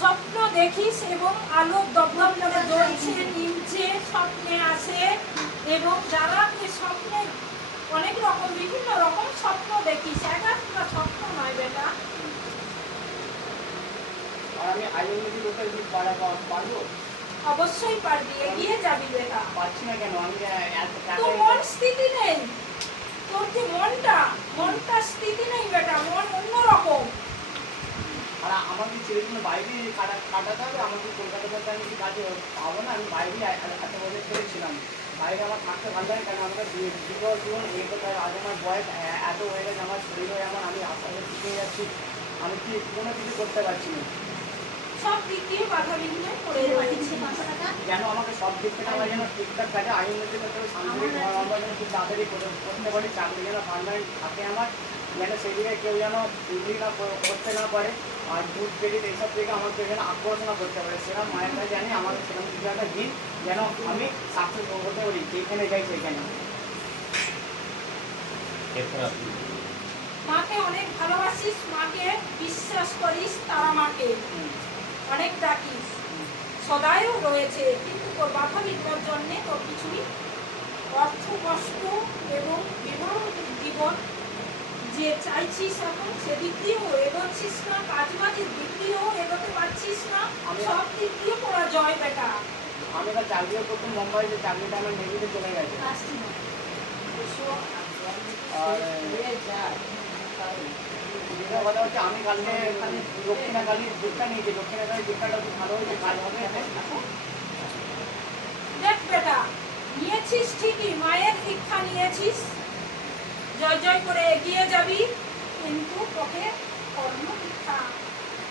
স্বপ্ন দেখিস এবং আলোক দপদপ করে জ্বলছে নিমছে স্বপ্নে আসে এবং যারা স্বপ্নে অনেক রকম বিভিন্ন রকম স্বপ্ন দেখিস, একটা স্বপ্ন নয় বেটা। আমি আইএনএটি লোকের দিক পারবো? অবশ্যই পারবি, এগিয়ে যাবি বেটা। পারছি না কেন? আমি তোর মন স্থিতি নেই, তোর যে মনটা স্থিতি নেই বেটা, মন অন্যরকম। আর আমাকে ছেড়ে জন্য বাইরে কাটাতে হবে, আমাকে কলকাতাতে আমি কি কাজে পাবো না? আমি বাইরে এত বছর ছেড়েছিলাম, বাইরে আমার থাকতে ভালো লাগে কেন? আমাকে দীর্ঘ জীবন এই কথা, আজ আমার বয়স এত হয়ে গেছে, আমার শরীর হয়ে আমার, আমি আস্তে শিখে যাচ্ছি, আমি কি কোনো কিছু করতে পারছি না। সব দিক দিয়ে বাধা বিঘ্ন করে রয়েছে। যেন আমাকে সব দিক থেকে আমার যেন ঠিকঠাক থাকে, আইনমন্ত্রী করতে হবে, সাংবাদিক আমরা যেন খুব তাড়াতাড়ি করতে পারি, চাকরি যেন পারমানেন্ট থাকে আমার, যেন সেদিকে কেউ যেন চুরি না করতে না পারে, আর দুধ ক্রেডিট এইসব থেকে আমাকে যেন আকর্ষণ করতে পারে। সেরকম মায়ের কাছে জানি আমাকে সেরকম কিছু একটা দিন যেন আমি সাকসেস করতে পারি, যেখানে যাই সেখানে। মাকে অনেক ভালোবাসিস, মাকে বিশ্বাস করিস, তারা মাকে অনেক ডাকিস, সদাইও রয়েছে, কিন্তু তোর বাধা বিঘ্নের জন্যে তোর কিছুই অর্থ কষ্ট এবং বিবাহ জীবন যে চাইছিস এখন সেদিক দিয়েও এগোচ্ছিস না, কাজবাজের দিক দিয়েও এগোতে পারছিস না, সব দিক দিয়ে পরাজয় বেটা। আমি তো চাকরিও করতাম মুম্বাইতে, চাকরিটা আমার নেভিতে চলে গেছে। আর কথা হচ্ছে আমি কালকে দক্ষিণা কালীর দীক্ষা নিয়েছি, দক্ষিণা কালীর দীক্ষাটা খুব ভালো হয়েছে, কাজ হবে। দেখ বেটা, নিয়েছিস ঠিকই, মায়ের দীক্ষা নিয়েছিস, জয় জয় করে এগিয়ে যাবি, কিন্তু তোকে কর্ম